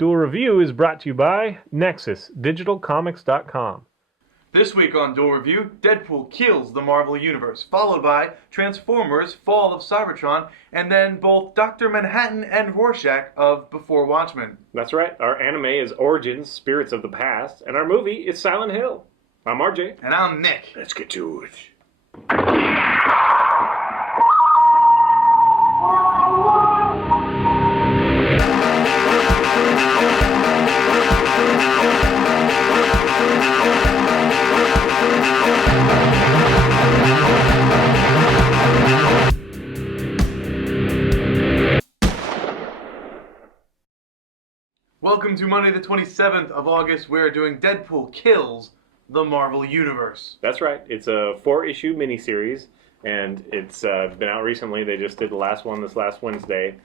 Duel Review is brought to you by NexusDigitalComics.com. This week on Duel Review, Deadpool kills the Marvel Universe, followed by Transformers Fall of Cybertron, and then both Dr. Manhattan and Rorschach of Before Watchmen. That's right, our anime is Origins, Spirits of the Past, and our movie is Silent Hill. I'm RJ. And I'm Nick. Let's get to it. Welcome to Monday the 27th of August. We're doing Deadpool Kills the Marvel Universe. That's right. It's a 4-issue miniseries, and it's been out recently. They just did the last one this last Wednesday.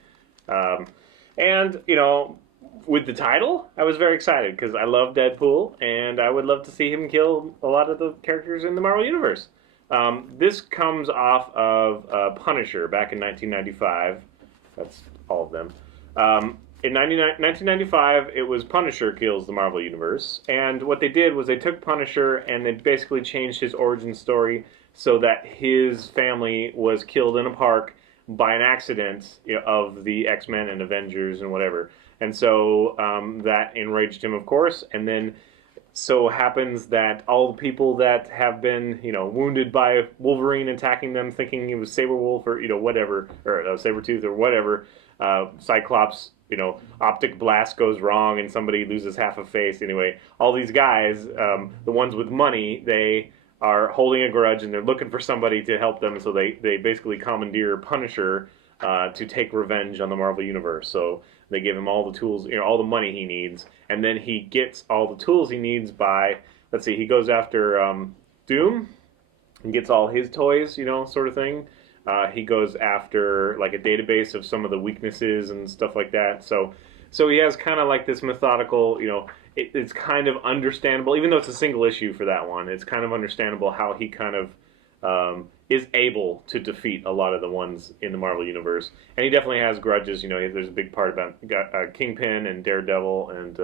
And, you know, with the title, I was very excited because I love Deadpool, and I would love to see him kill a lot of the characters in the Marvel Universe. This comes off of Punisher back in 1995. That's all of them. In 1995, it was Punisher kills the Marvel Universe, and what they did was they took Punisher and they basically changed his origin story so that his family was killed in a park by an accident, you know, of the X-Men and Avengers and whatever. And so that enraged him, of course, and then so happens that all the people that have been, you know, wounded by Wolverine attacking them thinking it was Saberwolf or, you know, whatever, or Sabretooth or whatever, Cyclops, you know, optic blast goes wrong and somebody loses half a face. Anyway, all these guys, the ones with money, they are holding a grudge and they're looking for somebody to help them. So they basically commandeer Punisher to take revenge on the Marvel Universe. So they give him all the tools, you know, all the money he needs. And then he gets all the tools he needs by, let's see, he goes after Doom and gets all his toys, you know, sort of thing. He goes after like a database of some of the weaknesses and stuff like that. So he has kind of like this methodical, you know, it's kind of understandable, even though it's a single issue for that one, it's kind of understandable how he kind of is able to defeat a lot of the ones in the Marvel Universe. And he definitely has grudges, you know, there's a big part about Kingpin and Daredevil and...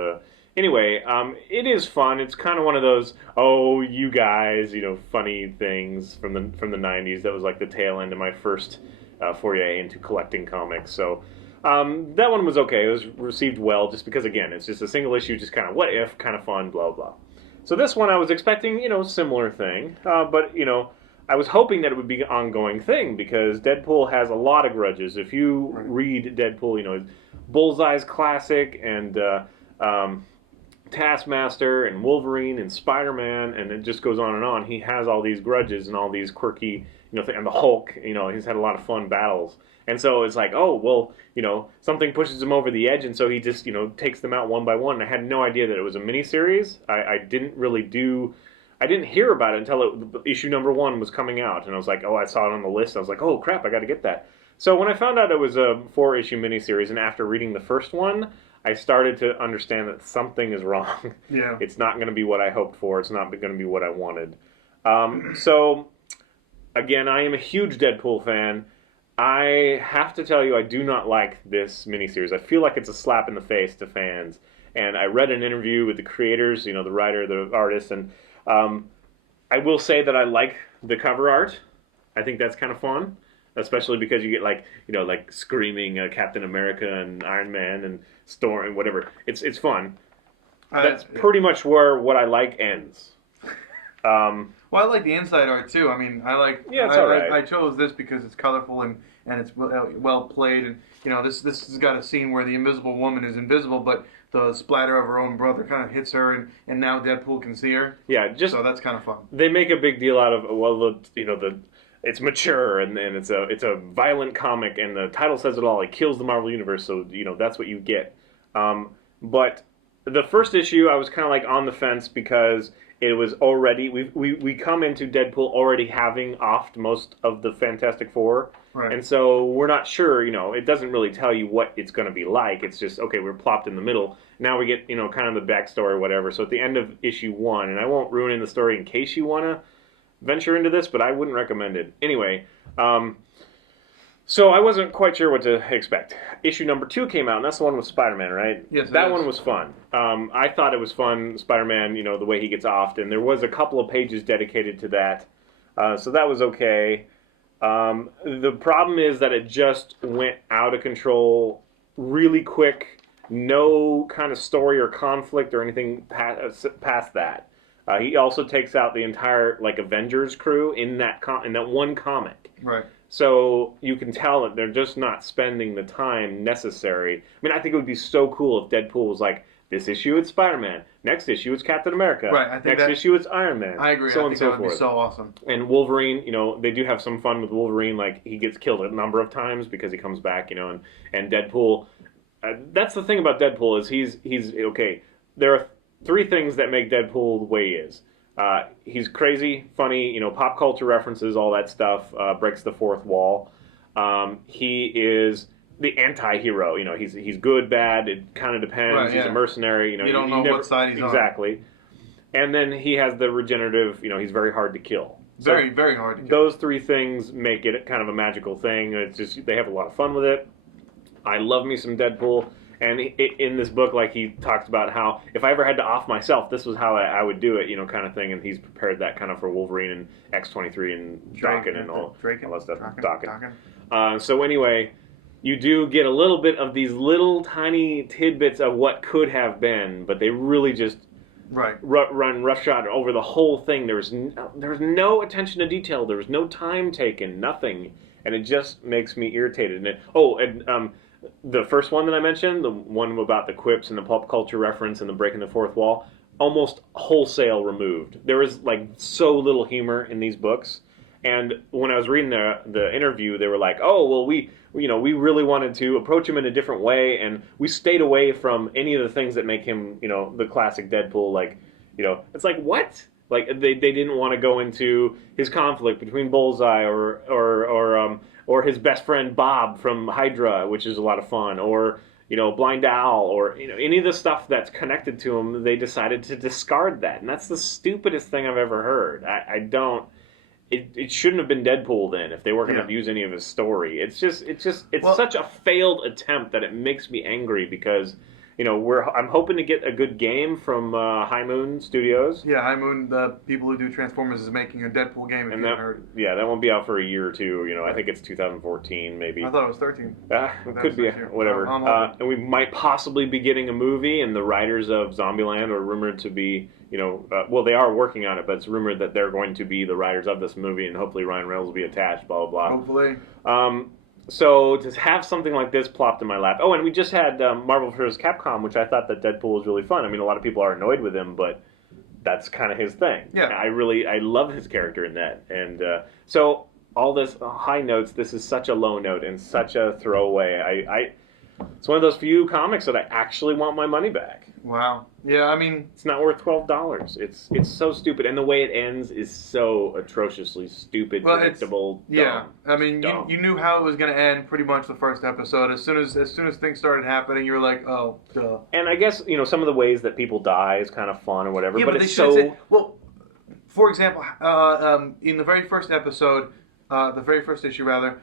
Anyway, it is fun. It's kind of one of those, oh, you guys, you know, funny things from the 90s. That was like the tail end of my first foray into collecting comics. So that one was okay. It was received well just because, again, it's just a single issue, just kind of what if, kind of fun, blah, blah. So this one I was expecting, you know, similar thing. But, you know, I was hoping that it would be an ongoing thing because Deadpool has a lot of grudges. If you read Deadpool, you know, Bullseye's classic and... Taskmaster and Wolverine and Spider-Man, and it just goes on and on. He has all these grudges and all these quirky, you know, and the Hulk, you know, he's had a lot of fun battles. And so it's like, oh, well, you know, something pushes him over the edge, and so he just, you know, takes them out one by one. And I had no idea that it was a miniseries. I didn't hear about it until issue number 1 was coming out, and I was like, oh, I saw it on the list. I was like, oh, crap, I got to get that. So when I found out it was a 4-issue miniseries, and after reading the first one, I started to understand that something is wrong. Yeah. It's not going to be what I hoped for. It's not going to be what I wanted. So, again, I am a huge Deadpool fan. I have to tell you, I do not like this miniseries. I feel like it's a slap in the face to fans. And I read an interview with the creators, you know, the writer, the artist, and I will say that I like the cover art. I think that's kind of fun. Especially because you get like, you know, like screaming Captain America and Iron Man and Storm and whatever. It's fun. That's pretty much where what I like ends. Well, I like the inside art too. I mean, I like. Yeah, it's all right. I chose this because it's colorful and it's well played, and you know, this has got a scene where the Invisible Woman is invisible, but the splatter of her own brother kind of hits her, and now Deadpool can see her. Yeah, so that's kind of fun. They make a big deal out of it's mature and it's a violent comic, and the title says it all. It kills the Marvel Universe, so you know that's what you get. But the first issue, I was kind of like on the fence because it was already we come into Deadpool already having offed most of the Fantastic Four, right. And so we're not sure. You know, it doesn't really tell you what it's going to be like. It's just okay. We're plopped in the middle. Now we get, you know, kind of the backstory or whatever. So at the end of issue 1, and I won't ruin the story in case you want to venture into this, but I wouldn't recommend it. Anyway, So I wasn't quite sure what to expect. Issue number 2 came out, and that's the one with Spider-Man, right? Yes, it that is. one was fun. I thought it was fun, Spider-Man, the way he gets offed, and there was a couple of pages dedicated to that. So that was okay. The problem is that it just went out of control really quick. No kind of story or conflict or anything past that. He also takes out the entire Avengers crew in that in that one comic. Right. So you can tell that they're just not spending the time necessary. I mean, I think it would be so cool if Deadpool was like, this issue it's Spider-Man, next issue it's Captain America, Right, I think next issue it's Iron Man. I agree. So I on think and so that would forth. be so awesome. And Wolverine, they do have some fun with Wolverine. Like he gets killed a number of times because he comes back, and Deadpool. That's the thing about Deadpool is he's okay. There are 3 things that make Deadpool the way he is. He's crazy, funny, pop culture references, all that stuff, breaks the fourth wall. He is the anti-hero. He's good, bad. It kind of depends. Right, He's yeah. a mercenary. You don't know what side he's on. Exactly. And then he has the regenerative. He's very hard to kill. Very, very hard to kill. Those 3 things make it kind of a magical thing. It's just they have a lot of fun with it. I love me some Deadpool. And in this book, he talks about how if I ever had to off myself, this was how I would do it, kind of thing. And he's prepared that kind of for Wolverine and X-23 and Daken and all that stuff. Daken. So anyway, you do get a little bit of these little tiny tidbits of what could have been, but they really just run roughshod over the whole thing. There was no attention to detail. There was no time taken, nothing, and it just makes me irritated. The first one that I mentioned, the one about the quips and the pop culture reference and the breaking the fourth wall, almost wholesale removed. There was so little humor in these books. And when I was reading the interview, they were like, "Oh, well, we really wanted to approach him in a different way, and we stayed away from any of the things that make him, the classic Deadpool. It's like what? They didn't want to go into his conflict between Bullseye or his best friend Bob from Hydra, which is a lot of fun, or Blind Owl, or any of the stuff that's connected to him. They decided to discard that, and that's the stupidest thing I've ever heard. I don't. It shouldn't have been Deadpool then if they weren't going to use any of his story. It's such a failed attempt that it makes me angry because I'm hoping to get a good game from High Moon Studios. Yeah, High Moon, the people who do Transformers, is making a Deadpool game. If you haven't heard. Yeah, that won't be out for a year or two. I think it's 2014 maybe. I thought it was 13. It could be whatever. And we might possibly be getting a movie. And the writers of Zombieland are rumored to be. Well, they are working on it, but it's rumored that they're going to be the writers of this movie, and hopefully Ryan Reynolds will be attached. Blah blah blah. Hopefully. So to have something like this plopped in my lap. Oh, and we just had Marvel vs. Capcom, which I thought that Deadpool was really fun. I mean, a lot of people are annoyed with him, but that's kind of his thing. Yeah. I love his character in that. And so all this high notes, this is such a low note and such a throwaway. It's one of those few comics that I actually want my money back. Wow. Yeah, I mean... It's not worth $12. It's so stupid. And the way it ends is so atrociously stupid, predictable, Yeah. dumb. I mean, you knew how it was going to end pretty much the first episode. As soon as things started happening, you were like, oh, duh. And I guess, some of the ways that people die is kind of fun or whatever. Yeah, but they it's should so... say... Well, for example, in the very first episode, the very first issue, rather...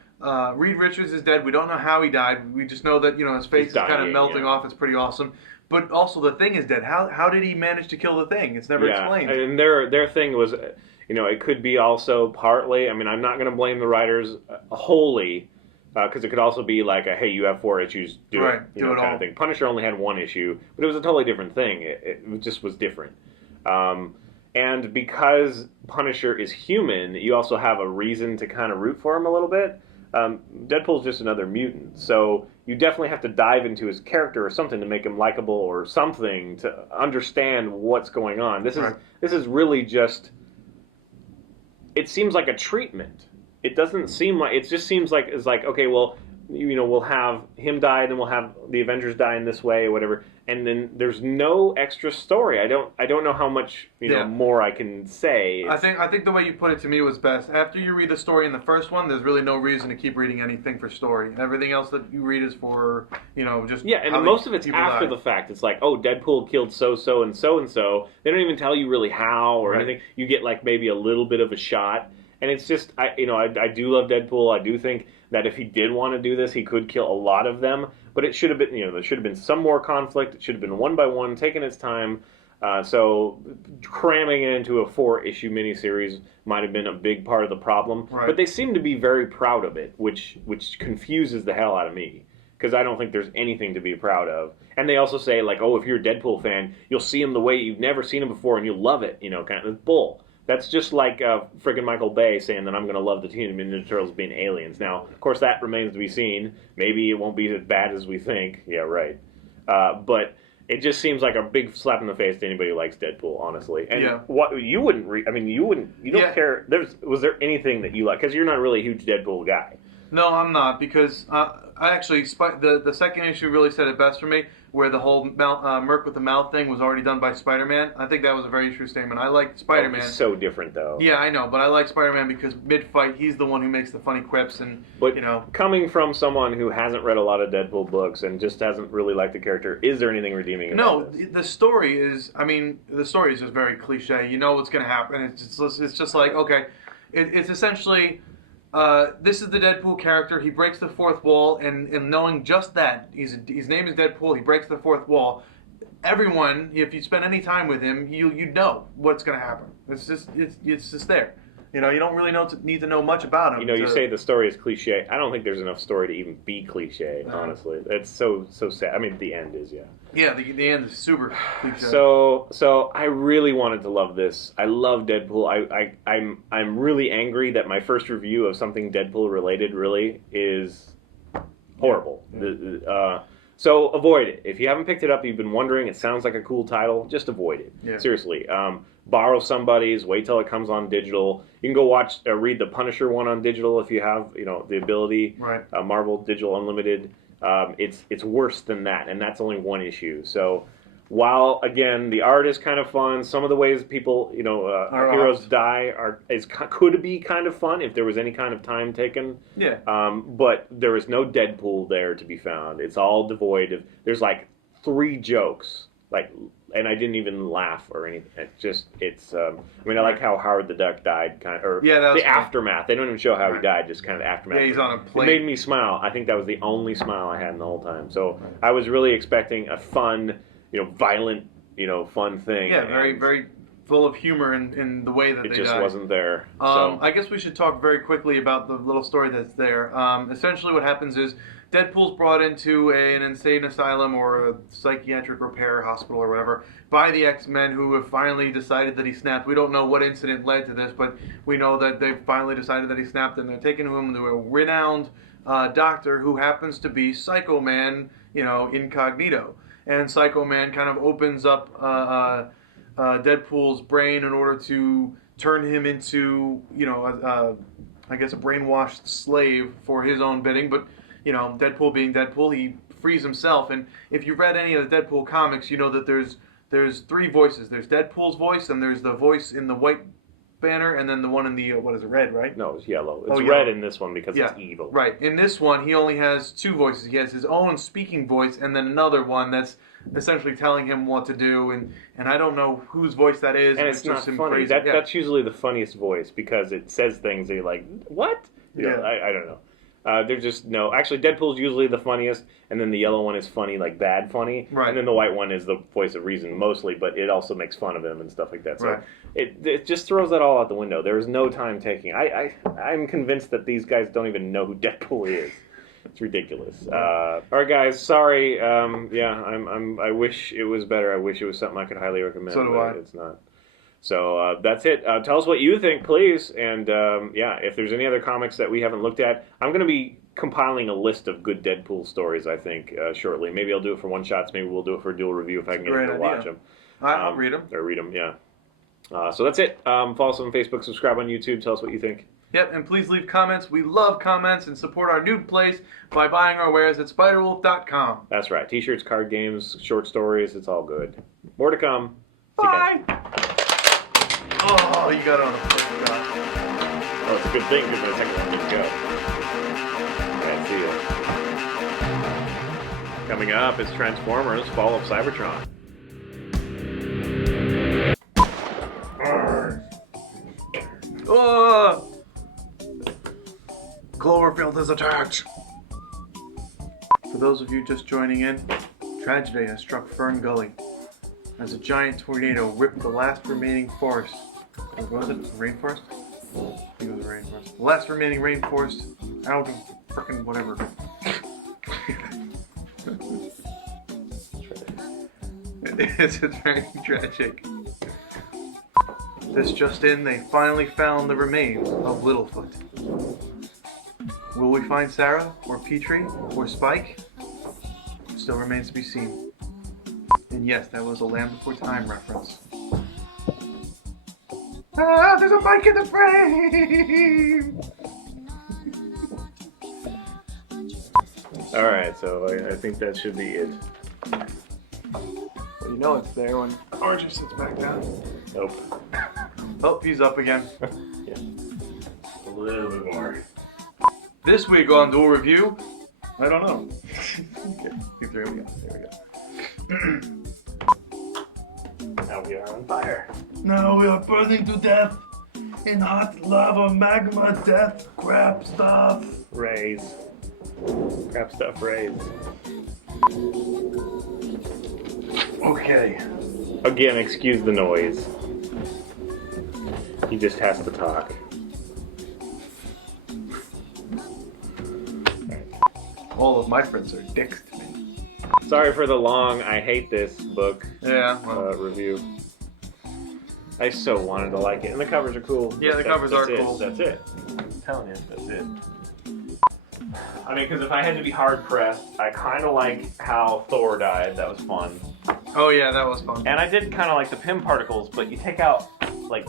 Reed Richards is dead. We don't know how he died. We just know that his face is kind of melting off. It's pretty awesome. But also the Thing is dead. How did he manage to kill the Thing? It's never explained. And their thing was, it could be also partly. I mean, I'm not going to blame the writers wholly because it could also be like, hey, you have 4 issues, do it kind of thing. Punisher only had 1 issue, but it was a totally different thing. It just was different. And because Punisher is human, you also have a reason to kind of root for him a little bit. Deadpool's just another mutant, so you definitely have to dive into his character or something to make him likable or something to understand what's going on. This is really just. It seems like a treatment. It doesn't seem like. It just seems like it's like okay, well, we'll have him die, then we'll have the Avengers die in this way, or whatever, and then there's no extra story. I don't know how much more I can say. I think the way you put it to me was best. After you read the story in the first one, there's really no reason to keep reading anything for story. Everything else that you read is for just and most of it's after the fact. It's like, oh, Deadpool killed so and so. They don't even tell you really how or anything. You get like maybe a little bit of a shot. And it's just, I do love Deadpool. I do think that if he did want to do this, he could kill a lot of them. But it should have been, there should have been some more conflict. It should have been one by one, taking its time. So cramming it into a 4-issue miniseries might have been a big part of the problem. Right. But they seem to be very proud of it, which confuses the hell out of me. Because I don't think there's anything to be proud of. And they also say, like, oh, if you're a Deadpool fan, you'll see him the way you've never seen him before and you'll love it. Kind of bull. That's just like friggin' Michael Bay saying that I'm going to love the Teenage Mutant Ninja Turtles being aliens. Now, of course, that remains to be seen. Maybe it won't be as bad as we think. Yeah, right. But it just seems like a big slap in the face to anybody who likes Deadpool, honestly. And what you wouldn't you don't care. Was there anything that you like? Because you're not really a huge Deadpool guy. No, I'm not, because I actually, the second issue really said it best for me, where the whole Merc with the mouth thing was already done by Spider-Man. I think that was a very true statement. I like Spider-Man. It's so different, though. Yeah, I know, but I like Spider-Man because mid-fight, he's the one who makes the funny quips, and, coming from someone who hasn't read a lot of Deadpool books and just hasn't really liked the character, is there anything redeeming about this? No, the story is just very cliche. You know what's going to happen. It's just like, okay, it's essentially... this is the Deadpool character. He breaks the fourth wall, and knowing just that, his name is Deadpool. He breaks the fourth wall. Everyone, if you spend any time with him, you'd know what's going to happen. It's just there. You don't really need to know much about him. You say the story is cliche. I don't think there's enough story to even be cliche. Honestly, it's so sad. I mean, the end is Yeah, the end is super cliche. So I really wanted to love this. I love Deadpool. I'm really angry that my first review of something Deadpool related really is horrible. Yeah. So avoid it. If you haven't picked it up, you've been wondering, it sounds like a cool title, just avoid it. Yeah. Seriously. Borrow somebody's, wait till it comes on digital. You can go read the Punisher one on digital if you have, the ability. Right. Marvel Digital Unlimited. It's worse than that, and that's only one issue. So while, again, the art is kind of fun, some of the ways people, heroes die could be kind of fun if there was any kind of time taken. Yeah. But there is no Deadpool there to be found. It's all devoid of... There's like 3 jokes, and I didn't even laugh or anything. I like how Howard the Duck died, that was the aftermath. They don't even show how he died, just kind of aftermath. Yeah, he's on a plane. It made me smile. I think that was the only smile I had in the whole time. So I was really expecting a fun, violent, fun thing. Yeah, very, very full of humor in the way that they died. It just wasn't there. I guess we should talk very quickly about the little story that's there. Essentially what happens is Deadpool's brought into an insane asylum or a psychiatric repair hospital or whatever by the X-Men, who have finally decided that he snapped. We don't know what incident led to this, but we know that they've finally decided that he snapped, and they're taking him to a renowned doctor who happens to be Psycho Man, incognito. And Psycho Man kind of opens up Deadpool's brain in order to turn him into, I guess a brainwashed slave for his own bidding, but Deadpool being Deadpool, he frees himself. And if you've read any of the Deadpool comics, you know that there's 3 voices. There's Deadpool's voice, and there's the voice in the white banner, and then the one in the, red, right? No, it's yellow. It's red in this one because it's evil. Right. In this one, he only has 2 voices. He has his own speaking voice, and then another one that's essentially telling him what to do, and I don't know whose voice that is. And it's not funny. That's usually the funniest voice because it says things that you're like, what? I don't know. They're just, actually Deadpool's usually the funniest, and then the yellow one is funny, like bad funny, right. And then the white one is the voice of reason mostly, but it also makes fun of him and stuff like that. So right. it just throws that all out the window. There is no time taking. I'm convinced that these guys don't even know who Deadpool is. It's ridiculous. All right, guys. Sorry. I wish it was better. I wish it was something I could highly recommend. So do I. It's not. So that's it. Tell us what you think, please. And if there's any other comics that we haven't looked at, I'm going to be compiling a list of good Deadpool stories, I think, shortly. Maybe I'll do it for one-shots. Maybe we'll do it for a dual review if I can get to watch them. I'll read them. Or read them, yeah. So that's it. Follow us on Facebook. Subscribe on YouTube. Tell us what you think. Yep, and please leave comments. We love comments, and support our new place by buying our wares at spiderwolf.com. That's right. T-shirts, card games, short stories. It's all good. More to come. Bye! Oh, you got it on the first shot. Oh, it's a good thing because the second one didn't go. Alright, see ya. Coming up is Transformers Fall of Cybertron. Oh! Cloverfield is attacked! For those of you just joining in, tragedy has struck Fern Gully as a giant tornado ripped the last remaining forest. Or was it rainforest? I think it was a rainforest. The last remaining rainforest out of frickin' whatever. It's very tragic. This just in, they finally found the remains of Littlefoot. Will we find Sarah, or Petrie, or Spike? Still remains to be seen. And yes, that was a Land Before Time reference. Ah, there's a bike in the frame! Alright, so I think that should be it. Well, you know it's there when Archer sits back down. Nope. Oh, he's up again. Yeah. A little bit more. This week on Duel Review, I don't know. Okay, there we go. Now we are on fire. Now we are burning to death in hot lava magma death crap stuff. Rays. Crap stuff rays. Okay. Again, excuse the noise. He just has to talk. All of my friends are dicks to me. Sorry for the long I hate this book review. I so wanted to like it. And the covers are cool. Yeah, the covers are cool. That's it. I'm telling you, that's it. I mean, because if I had to be hard pressed, I kind of like how Thor died. That was fun. Oh yeah, that was fun. And I did kind of like the Pym particles, but you take out like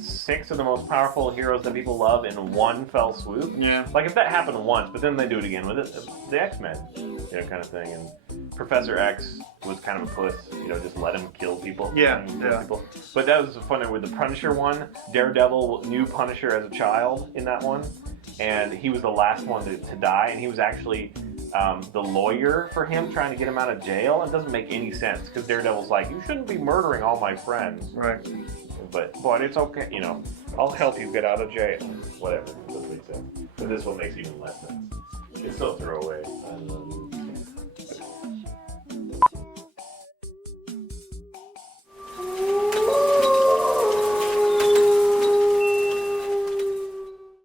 6 of the most powerful heroes that people love in one fell swoop. Yeah. Like if that happened once, but then they do it again with it, the X-Men, kind of thing. And Professor X was kind of a puss, just let him kill people. People. But that was fun with the Punisher one. Daredevil knew Punisher as a child in that one, and he was the last one to die, and he was actually the lawyer for him trying to get him out of jail. It doesn't make any sense because Daredevil's like, you shouldn't be murdering all my friends. Right. But it's okay, I'll help you get out of jail. Whatever, it doesn't make sense. But this one makes even less sense. It's still a throwaway. I love